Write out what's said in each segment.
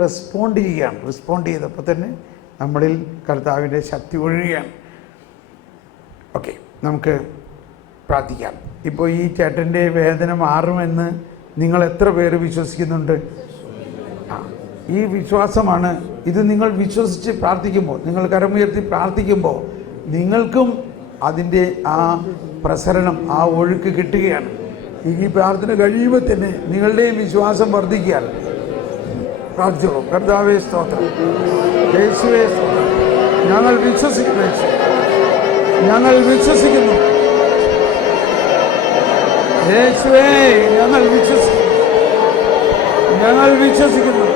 Respond ചെയ്തപ്പോൾ തന്നെ നമ്മളിൽ കർത്താവിൻ്റെ ശക്തി ഒഴുകുകയാണ്. ഓക്കെ, നമുക്ക് പ്രാർത്ഥിക്കാം. ഇപ്പോൾ ഈ ചേട്ടൻ്റെ വേദന മാറുമെന്ന് നിങ്ങൾ എത്ര പേര് വിശ്വസിക്കുന്നുണ്ട്? ഈ വിശ്വാസമാണ് ഇത്. നിങ്ങൾ വിശ്വസിച്ച് പ്രാർത്ഥിക്കുമ്പോൾ, നിങ്ങൾ കരമുയർത്തി പ്രാർത്ഥിക്കുമ്പോൾ നിങ്ങൾക്കും അതിൻ്റെ ആ പ്രസരണം, ആ ഒഴുക്ക് കിട്ടുകയാണ്. ഈ പ്രാർത്ഥന കഴിയുമ്പോൾ തന്നെ നിങ്ങളുടെയും വിശ്വാസം വർദ്ധിക്കുകയാണ്. പ്രാർത്ഥിച്ചോളൂ. കർത്താവേ സ്തോത്രം, യേശുവേ സ്തോത്രം. ഞങ്ങൾ വിശ്വസിക്കുന്നു, ഞങ്ങൾ വിശ്വസിക്കുന്നു യേശുവേ, ഞങ്ങൾ വിശ്വസിക്കുന്നു.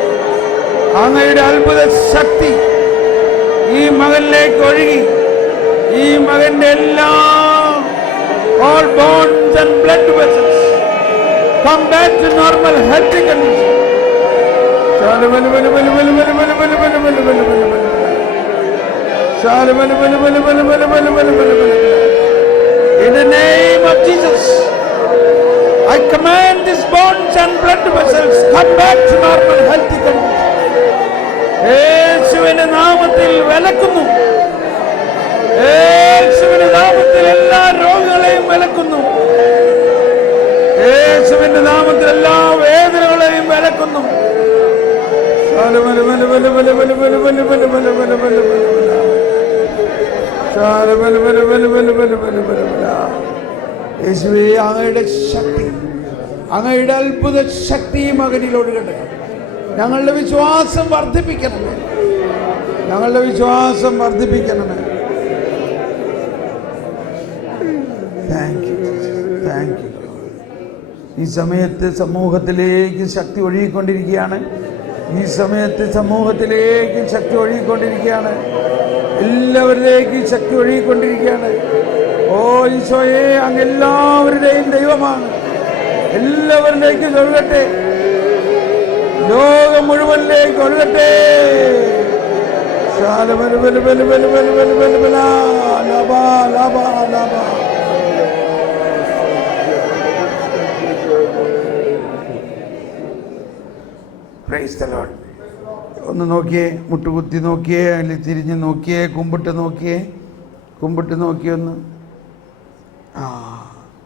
അങ്ങയുടെ അത്ഭുത ശക്തി ഈ മകനിലേക്ക് ഒഴുകി ഈ മകന്റെ എല്ലാ all bones and blood vessels come back to normal healthy condition. In the name of Jesus, I command these bones and blood vessels come back to normal healthy condition. യേശുവിന്റെ നാമത്തിൽ വിലക്കുന്നു. യേശുവിന്റെ നാമത്തിൽ എല്ലാ രോഗങ്ങളെയും വിലക്കുന്നു. യേശുവിന്റെ നാമത്തിൽ എല്ലാ വേദനകളെയും വിലക്കുന്നു. യേശുവേ, അങ്ങയുടെ ശക്തി, അങ്ങയുടെ അത്ഭുത ശക്തി മകനിൽ ഒഴുകട്ടെ. ഞങ്ങളുടെ വിശ്വാസം വർദ്ധിപ്പിക്കണമേ, ഞങ്ങളുടെ വിശ്വാസം വർദ്ധിപ്പിക്കണമേ. Thank you. ഈ സമയത്ത് സമൂഹത്തിലേക്ക് ശക്തി ഒഴുകിക്കൊണ്ടിരിക്കുകയാണ്. ഈ സമയത്ത് സമൂഹത്തിലേക്ക് ശക്തി ഒഴുകിക്കൊണ്ടിരിക്കുകയാണ്. എല്ലാവരിലേക്കും ശക്തി ഒഴുകിക്കൊണ്ടിരിക്കുകയാണ്. ഓ ഈശോയെ, അങ്ങ് എല്ലാവരുടെയും ദൈവമാണ്. എല്ലാവരിലേക്കും ഒഴുകട്ടെ, ലോകം മുഴുവനിലേക്ക് ഒഴുകട്ടെ. Praise the Lord. ഒന്ന് നോക്കിയേ, മുട്ടുകുത്തി നോക്കിയേ, അതിൽ തിരിഞ്ഞ് നോക്കിയേ, കുമ്പിട്ട് നോക്കിയേ ഒന്ന്.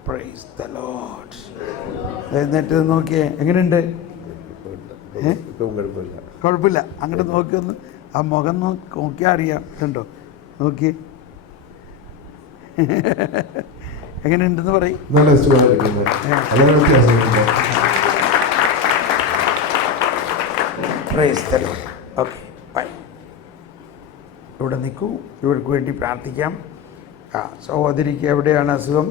Price the Lord. എന്നിട്ട് നോക്കിയേ, എങ്ങനെയുണ്ട്? കുഴപ്പമില്ല. അങ്ങോട്ട് നോക്കിയൊന്ന്, ആ മുഖം നോക്കിയാൽ അറിയാം. കണ്ടോ? നോക്കി എങ്ങനെയുണ്ടെന്ന് പറയും. Okay, bye. ഇവിടെ നിൽക്കൂ, ഇവർക്ക് വേണ്ടി പ്രാർത്ഥിക്കാം. സഹോദരിക്ക് എവിടെയാണ് അസുഖം?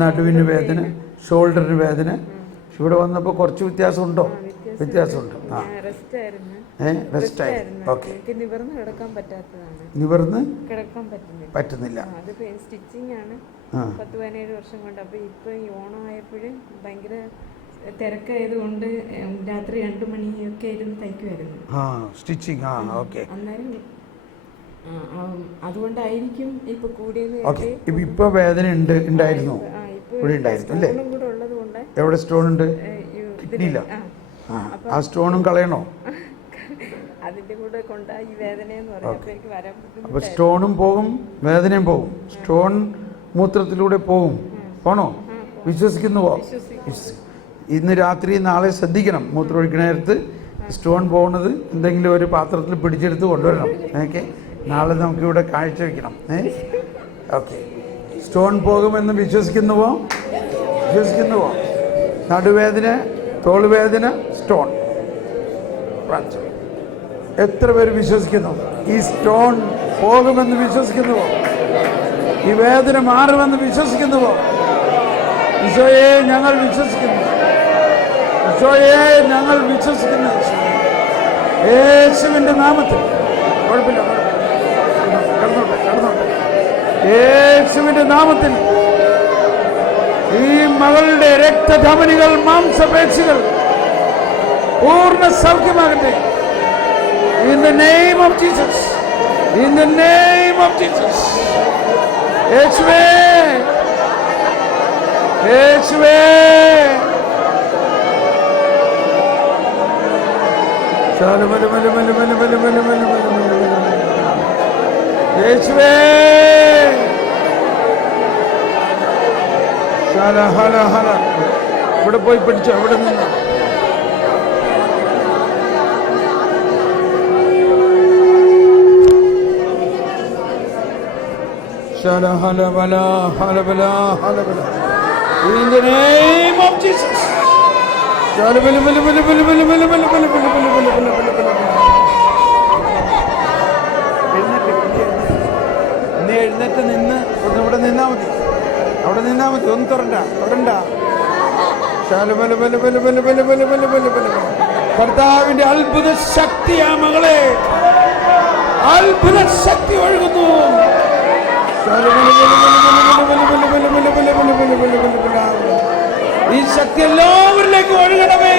നടുവിന് വേദന, ഷോൾഡറിന് വേദന. ഇവിടെ വന്നപ്പോൾ കുറച്ച് വ്യത്യാസമുണ്ടോ? വ്യത്യാസമുണ്ട്. റെസ്റ്റ് ആയിരുന്നു. ഓക്കെ, നിവർന്ന് കിടക്കാൻ പറ്റുന്നില്ല. സ്റ്റിച്ചിങ് ആണ് 10-17 വർഷം കൊണ്ട്. അപ്പോൾ ഇപ്പോൾ ഈ ഓണം ആയപ്പോഴും ഭയങ്കര തിരക്കായതുകൊണ്ട് രാത്രി 2 മണിയൊക്കെ ഇരുന്ന് തയ്ക്കുമായിരുന്നു. സ്റ്റിച്ചിങ്. ഓക്കെ, അന്നേരം അതുകൊണ്ടായിരിക്കും ഇപ്പൊ കൂടിയത്. ഓക്കെ, ഇപ്പൊ വേദന ഉണ്ടായിരുന്നു, ഇവിടെ ഉണ്ടായിരുന്നു അല്ലേ? കൂടെ ഉള്ളത് കൊണ്ട്. എവിടെ സ്റ്റോൺ ഉണ്ട്? കിഡ്നിയില്ല. ആ സ്റ്റോണും കളയണോ? അതിന്റെ കൂടെ കൊണ്ടാ ഈ വേദനയെന്ന് പറയുമ്പോൾ എനിക്ക് വരാൻ പറ്റും. അപ്പൊ സ്റ്റോണും പോകും, വേദനയും പോകും. സ്റ്റോൺ മൂത്രത്തിലൂടെ പോണോ? വിശ്വസിക്കുന്നുവോ? ഇന്ന് രാത്രി നാളെ ശ്രദ്ധിക്കണം. മൂത്രം ഒഴിക്കണ നേരത്ത് സ്റ്റോൺ പോകുന്നത് എന്തെങ്കിലും ഒരു പാത്രത്തിൽ പിടിച്ചെടുത്ത് കൊണ്ടുവരണം. ഓക്കെ, നാളെ നമുക്കിവിടെ കാഴ്ച വയ്ക്കണം. ഓക്കെ, സ്റ്റോൺ പോകുമെന്ന് വിശ്വസിക്കുന്നുവോ? നടുവേദന, തോളുവേദന, സ്റ്റോൺ. എത്ര പേര് വിശ്വസിക്കുന്നു? ഈ സ്റ്റോൺ പോകുമെന്ന് വിശ്വസിക്കുന്നുവോ? ഈ വേദന മാറുമെന്ന് വിശ്വസിക്കുന്നുവോ? ഈശോയെ, ഞങ്ങൾ വിശ്വസിക്കുന്നു. യേശുവിന്റെ നാമത്തിൽ. കുഴപ്പമില്ല, കടന്നോട്ടെ. യേശുവിന്റെ നാമത്തിൽ ഈ മകളുടെ രക്തധമനികൾ, മാംസപേശികൾ പൂർണ്ണ സൗഖ്യമാകട്ടെ. In the name of Jesus. യേശുവേ, യേശുവേ ഇവിടെ പോയി പിടിച്ചോ, അവിടെ നിന്ന് In the name of Jesus. എഴുന്നേറ്റ് നിന്ന് ഇവിടെ നിന്നാ മതി, അവിടെ നിന്നാ മതി, ഒന്ന് തൊടണ്ട. കർത്താവിന്റെ അത്ഭുത ശക്തിയാ മകളെ, അത്ഭുത ശക്തി ഒഴുകുന്നു. ഈ ശക്തി എല്ലാവരിലേക്കും ഒഴുകണമേ.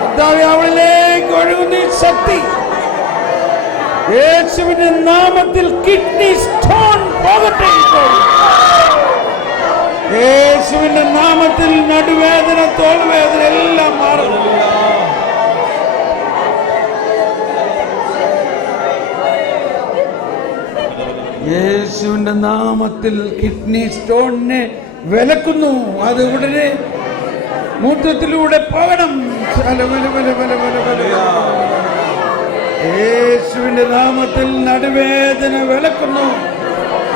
കർത്താവേ, അവളിലേക്ക് ഒഴുകുന്ന ഈ ശക്തി യേശുവിന്റെ നാമത്തിൽ കിഡ്നി സ്റ്റോൺ പോകട്ടെ. യേശുവിന്റെ നാമത്തിൽ നടുവേദന, തോൾവേദന എല്ലാം മാറും. യേശുവിന്റെ നാമത്തിൽ കിഡ്നി സ്റ്റോണിനെ വിലക്കുന്നു. അത് ഉടനെ മൂത്രത്തിലൂടെ പോകണം. യേശുവിന്റെ നാമത്തിൽ നടുവേദന വിലക്കുന്നു.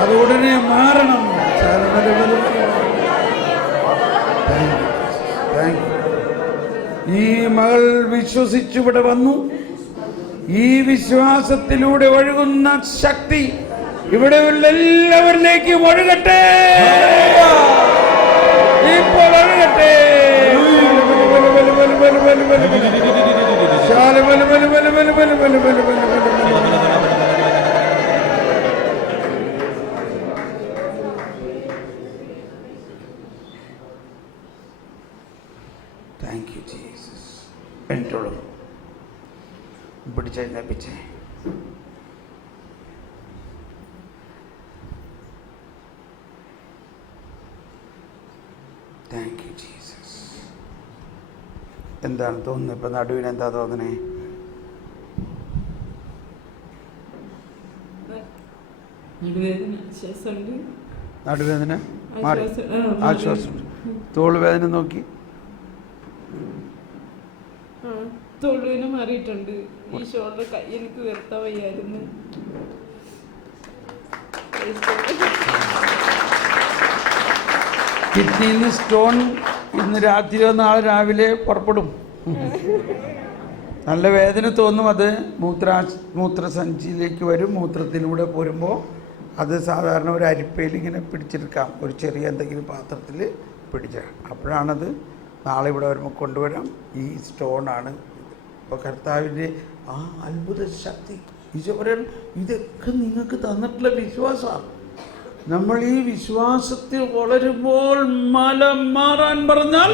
അത് ഉടനെ മാറണം. ഈ മകൾ വിശ്വസിച്ചിവിടെ വന്നു. ഈ വിശ്വാസത്തിലൂടെ ഒഴുകുന്ന ശക്തി ഇവിടെയുള്ള എല്ലാവരിലേക്കും ഒഴുകട്ടെ. ഇപ്പോൾ ഒഴുകട്ടെ. Thank you Jesus. എന്നിട്ടുള്ളൂ പിടിച്ചെഴുന്നേപ്പിച്ചേ. Thank you Jesus. എന്താണ് തോന്നുന്നത്? ഇപ്പം നടുവിന് എന്താ തോന്നണേ? നടുവേദന മാറി, ആശ്വാസം. തോളുവേദന നോക്കി, തോളുവേദന മാറിയിട്ടുണ്ട്. ഈ ഷോൾഡർ കൈ എനിക്ക് ഉയർത്താൻ വയ്യായിരുന്നു. കിഡ്നിയിൽ നിന്ന് സ്റ്റോൺ ഇന്ന് രാത്രിയോ നാളെ രാവിലെ പുറപ്പെടും. നല്ല വേദന തോന്നും. അത് മൂത്രസഞ്ചിയിലേക്ക് വരും. മൂത്രത്തിലൂടെ പോരുമ്പോൾ അത് സാധാരണ ഒരു അരിപ്പയിൽ ഇങ്ങനെ പിടിച്ചെടുക്കാം, ഒരു ചെറിയ എന്തെങ്കിലും പാത്രത്തിൽ പിടിച്ചാൽ. അപ്പോഴാണത് നാളെ ഇവിടെ വരുമ്പോൾ കൊണ്ടുവരാം. ഈ സ്റ്റോണാണ്. അപ്പോൾ കർത്താവിൻ്റെ ആ അത്ഭുത ശക്തി ഈശോ പറയാൻ, ഇതൊക്കെ നിങ്ങൾക്ക് തന്നിട്ടുള്ള വിശ്വാസമാണ്. നമ്മൾ ഈ വിശ്വാസത്തിൽ വളരുമ്പോൾ മല മാറാൻ പറഞ്ഞാൽ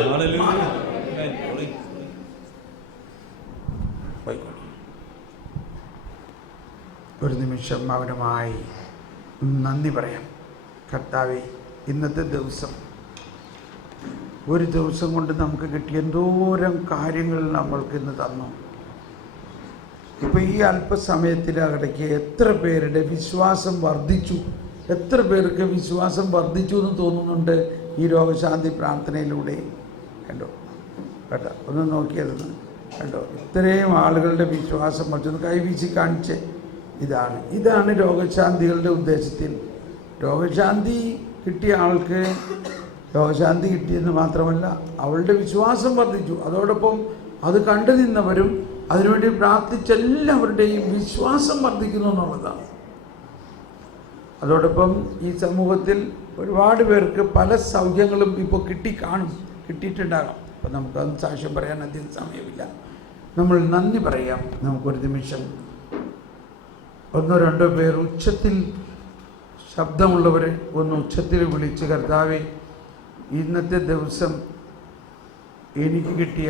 ഒരു നിമിഷം അവനുമായി നന്ദി പറയാം. കർത്താവേ, ഇന്നത്തെ ദിവസം ഒരു ദിവസം കൊണ്ട് നമുക്ക് കിട്ടിയ എന്തോരം കാര്യങ്ങൾ നമ്മൾക്ക് ഇന്ന് തന്നു. ഇപ്പം ഈ അല്പസമയത്തിനകടയ്ക്ക് എത്ര പേരുടെ വിശ്വാസം വർദ്ധിച്ചു, എത്ര പേർക്ക് വിശ്വാസം വർദ്ധിച്ചു എന്ന് തോന്നുന്നുണ്ട് ഈ രോഗശാന്തി പ്രാർത്ഥനയിലൂടെ. കണ്ടോ കേട്ടോ, ഒന്ന് നോക്കിയതെന്ന് കണ്ടോ, ഇത്രയും ആളുകളുടെ വിശ്വാസം വർദ്ധിച്ചു. കൈവീശി കാണിച്ച് ഇതാണ് രോഗശാന്തികളുടെ ഉദ്ദേശത്തിൽ. രോഗശാന്തി കിട്ടിയ ആൾക്ക് രോഗശാന്തി കിട്ടിയെന്ന് മാത്രമല്ല, അവളുടെ വിശ്വാസം വർദ്ധിച്ചു. അതോടൊപ്പം അത് കണ്ടു നിന്നവരും അതിനുവേണ്ടി പ്രാർത്ഥിച്ച എല്ലാവരുടെയും വിശ്വാസം വർദ്ധിക്കുന്നു എന്നുള്ളതാണ്. അതോടൊപ്പം ഈ സമൂഹത്തിൽ ഒരുപാട് പേർക്ക് പല സൗഖ്യങ്ങളും ഇപ്പോൾ കിട്ടിയിട്ടുണ്ടാകാം. അപ്പം നമുക്കത് സാക്ഷ്യം പറയാൻ അധികം സമയമില്ല. നമ്മൾ നന്ദി പറയാം. നമുക്കൊരു നിമിഷം ഒന്നോ രണ്ടോ പേർ ഉച്ചത്തിൽ, ശബ്ദമുള്ളവരെ ഒന്ന് ഉച്ചത്തിൽ വിളിച്ച്, കർത്താവേ, ഇന്നത്തെ ദിവസം എനിക്ക് കിട്ടിയ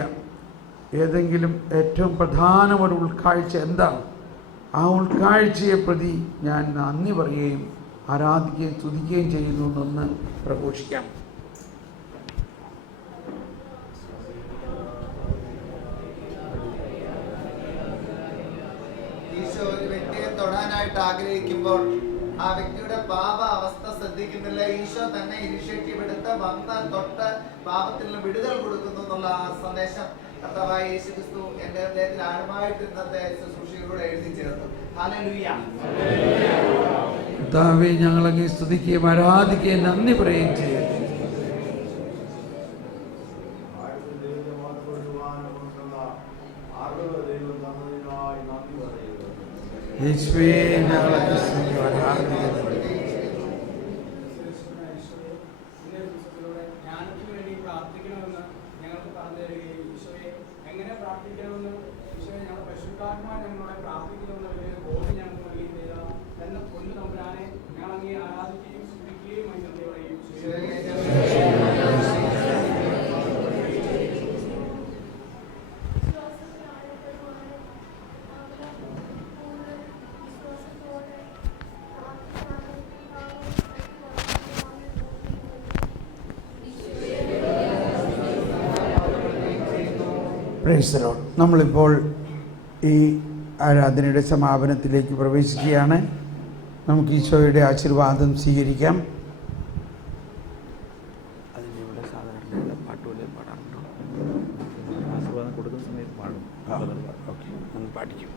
ഏതെങ്കിലും ഏറ്റവും പ്രധാന ഒരു ഉൾക്കാഴ്ച എന്താണ്? ആ ഉൾക്കാഴ്ചയെ പ്രതി ഞാൻ നന്ദി പറയുകയും ആരാധിക്കുകയും സ്തുതിക്കുകയും ചെയ്യുന്നു എന്നൊന്ന് പ്രഘോഷിക്കാം. തൊടാനായിട്ട് ആഗ്രഹിക്കുമ്പോൾ ആ വ്യക്തിയുടെ പാപ അവസ്ഥ ശ്രദ്ധിക്കുന്നില്ല. ഈശോ തന്നെ ഇനിഷ്യേറ്റീവ് എടുത്ത് വന്ന് തൊട്ട് പാപത്തിൽ നിന്ന് വിടുതൽ കൊടുക്കുന്നു എന്നുള്ള ആ സന്ദേശം കർത്താവായ യേശുക്രിസ്തു എന്റെ ഹൃദയത്തിൽ ആഴമായിട്ട് ഇന്നത്തെ ശുശ്രൂഷയിലൂടെ എഴുതി ചേർത്തു. ഹല്ലേലൂയ. കർത്താവേ, ഞങ്ങളങ്ങേ സ്തുതിക്കുകയും ആരാധിക്കുകയും നന്ദി പറയുകയും ചെയ്യും. യേശുവേ, ഞങ്ങളങ്ങേ സ്തുതിക്കുകയും ആരാധിക്കുകയും പ്രൈസ് ദി ലോർഡ്. നമ്മളിപ്പോൾ ഈ ആരാധനയുടെ സമാപനത്തിലേക്ക് പ്രവേശിക്കുകയാണ്. നമുക്ക് ഈശോയുടെ ആശീർവാദം സ്വീകരിക്കാം. അതിൻ്റെ സാധാരണ പാട്ടുപോലെ പാടാറുണ്ടോ? ആശീർവാദം കൊടുക്കുന്ന സമയത്ത് പാടും. ഓക്കെ, ഒന്ന് പാടിക്കും.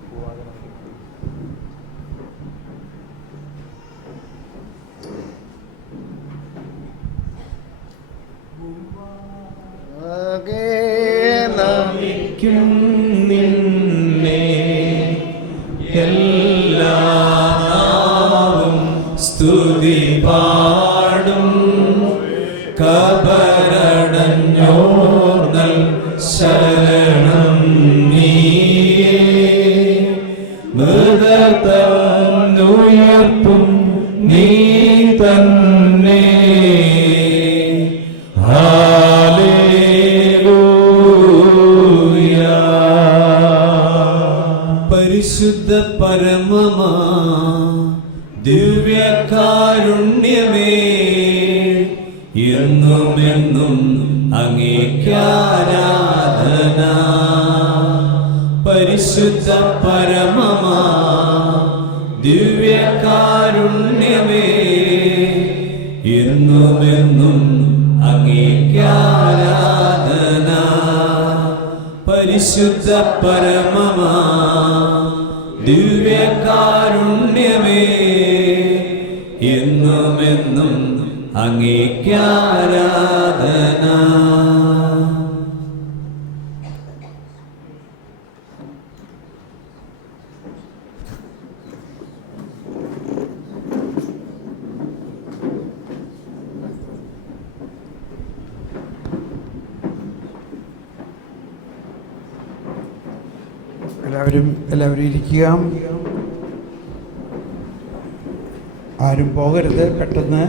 നിന്നെ എല്ലാവും സ്തുതി പാടും. കബറടഞ്ഞോർന്നൽ ശരണം നീയേ. മൃതനുയർപ്പും നീ തന്നെ. പരിശുദ്ധ പരമമാ ദിവ്യകാരുണ്യമേ, എന്നുമെന്നും അങ്ങേക്കാരാധന. പരിശുദ്ധ പരമമാ ദിവ്യകാരുണ്യമേ, എന്നുമെന്നും അങ്ങേക്കാരാധന. പരിശുദ്ധ പരമമാ ദിവ്യകാരുണ്യമേ, എന്നുമെന്നും അങ്ങേക്കാരാധന. എല്ലാവരും ഇരിക്കുക. ആരും പോകരുത്. പെട്ടെന്ന്